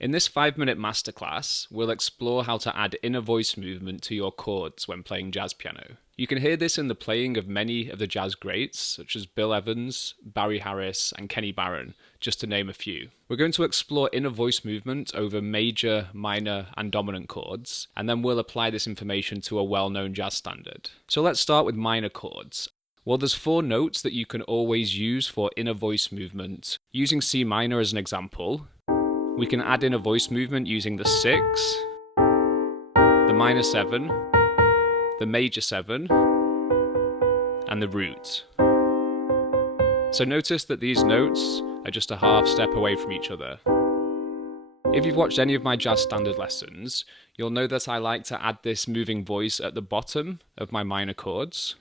In this 5-minute masterclass, we'll explore how to add inner voice movement to your chords when playing jazz piano. You can hear this in the playing of many of the jazz greats, such as Bill Evans, Barry Harris, and Kenny Barron, just to name a few. We're going to explore inner voice movement over major, minor, and dominant chords, and then we'll apply this information to a well-known jazz standard. So let's start with minor chords. Well, there's 4 notes that you can always use for inner voice movement. Using C minor as an example, we can add in a voice movement using the 6, the minor 7, the major 7, and the root. So notice that these notes are just a half step away from each other. If you've watched any of my jazz standard lessons, you'll know that I like to add this moving voice at the bottom of my minor chords.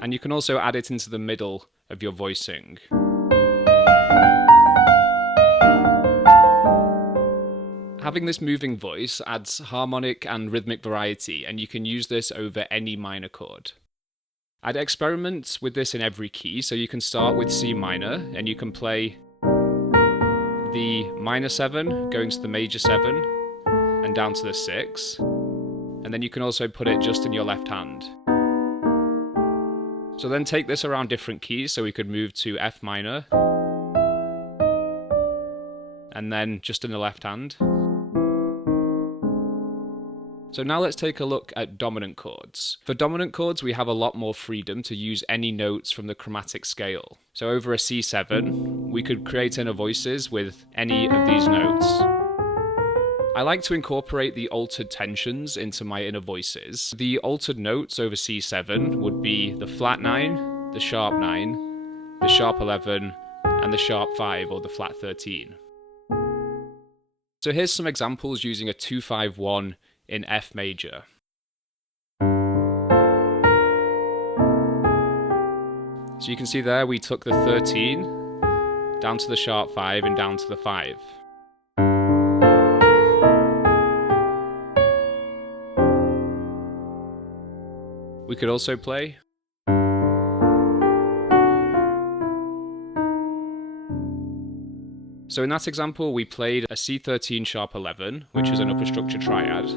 And you can also add it into the middle of your voicing. Having this moving voice adds harmonic and rhythmic variety, and you can use this over any minor chord. I'd experiment with this in every key, so you can start with C minor, and you can play the minor 7 going to the major 7 and down to the 6, and then you can also put it just in your left hand. So then take this around different keys, so we could move to F minor, and then just in the left hand. So now let's take a look at dominant chords. For dominant chords, we have a lot more freedom to use any notes from the chromatic scale. So over a C7, we could create inner voices with any of these notes. I like to incorporate the altered tensions into my inner voices. The altered notes over C7 would be the flat 9, the sharp 9, the sharp 11, and the sharp 5 or the flat 13. So here's some examples using a 2-5-1 in F major. So you can see there we took the 13 down to the sharp 5 and down to the 5. We could also play . So in that example, we played a C13 sharp 11, which is an upper structure triad,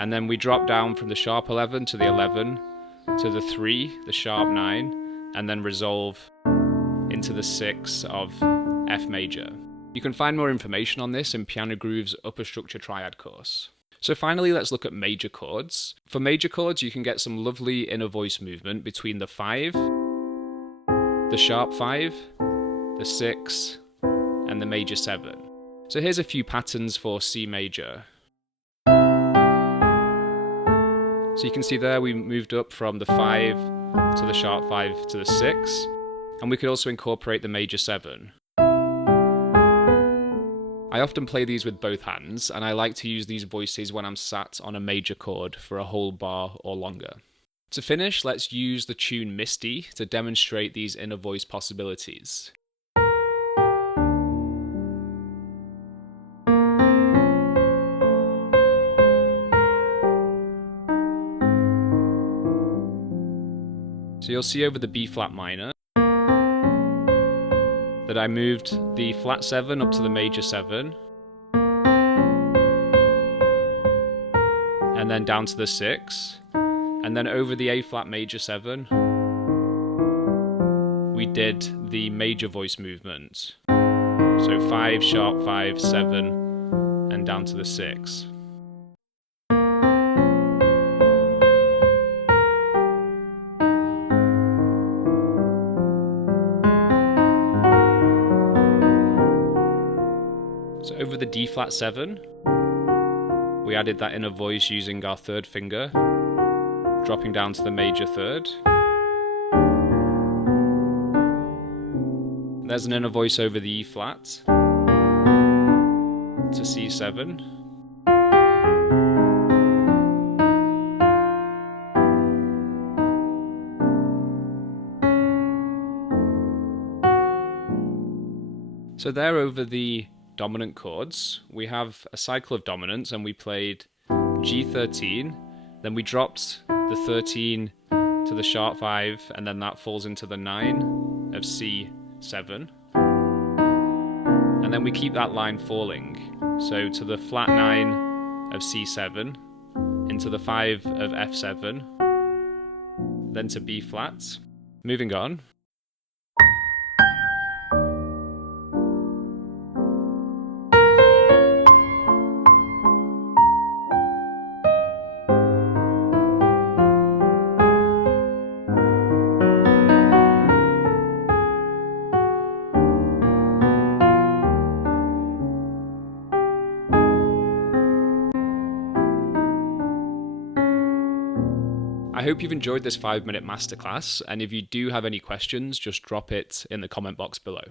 and then we dropped down from the sharp 11 to the 11 to the 3, the sharp 9, and then resolve into the 6 of F major. You can find more information on this in Piano Groove's upper structure triad course. So finally, let's look at major chords. For major chords, you can get some lovely inner voice movement between the 5, the sharp 5, the 6, and the major 7. So here's a few patterns for C major. So you can see there we moved up from the 5 to the sharp 5 to the 6, and we could also incorporate the major 7. I often play these with both hands, and I like to use these voices when I'm sat on a major chord for a whole bar or longer. To finish, let's use the tune Misty to demonstrate these inner voice possibilities. So you'll see over the B flat minor that I moved the flat 7 up to the major 7, and then down to the 6, and then over the A flat major 7, we did the major voice movement. So 5, sharp 5, 7, and down to the 6. So over the D flat 7, we added that inner voice using our 3rd finger, dropping down to the major 3rd. There's an inner voice over the E flat to C7. So there over the dominant chords, we have a cycle of dominants, and we played G13, then we dropped the 13 to to the sharp 5, and then that falls into the 9 of C7. And then we keep that line falling. So to the flat 9 of C7, into the 5 of F7, then to B flat. Moving on. I hope you've enjoyed this 5-minute masterclass, and if you do have any questions, just drop it in the comment box below.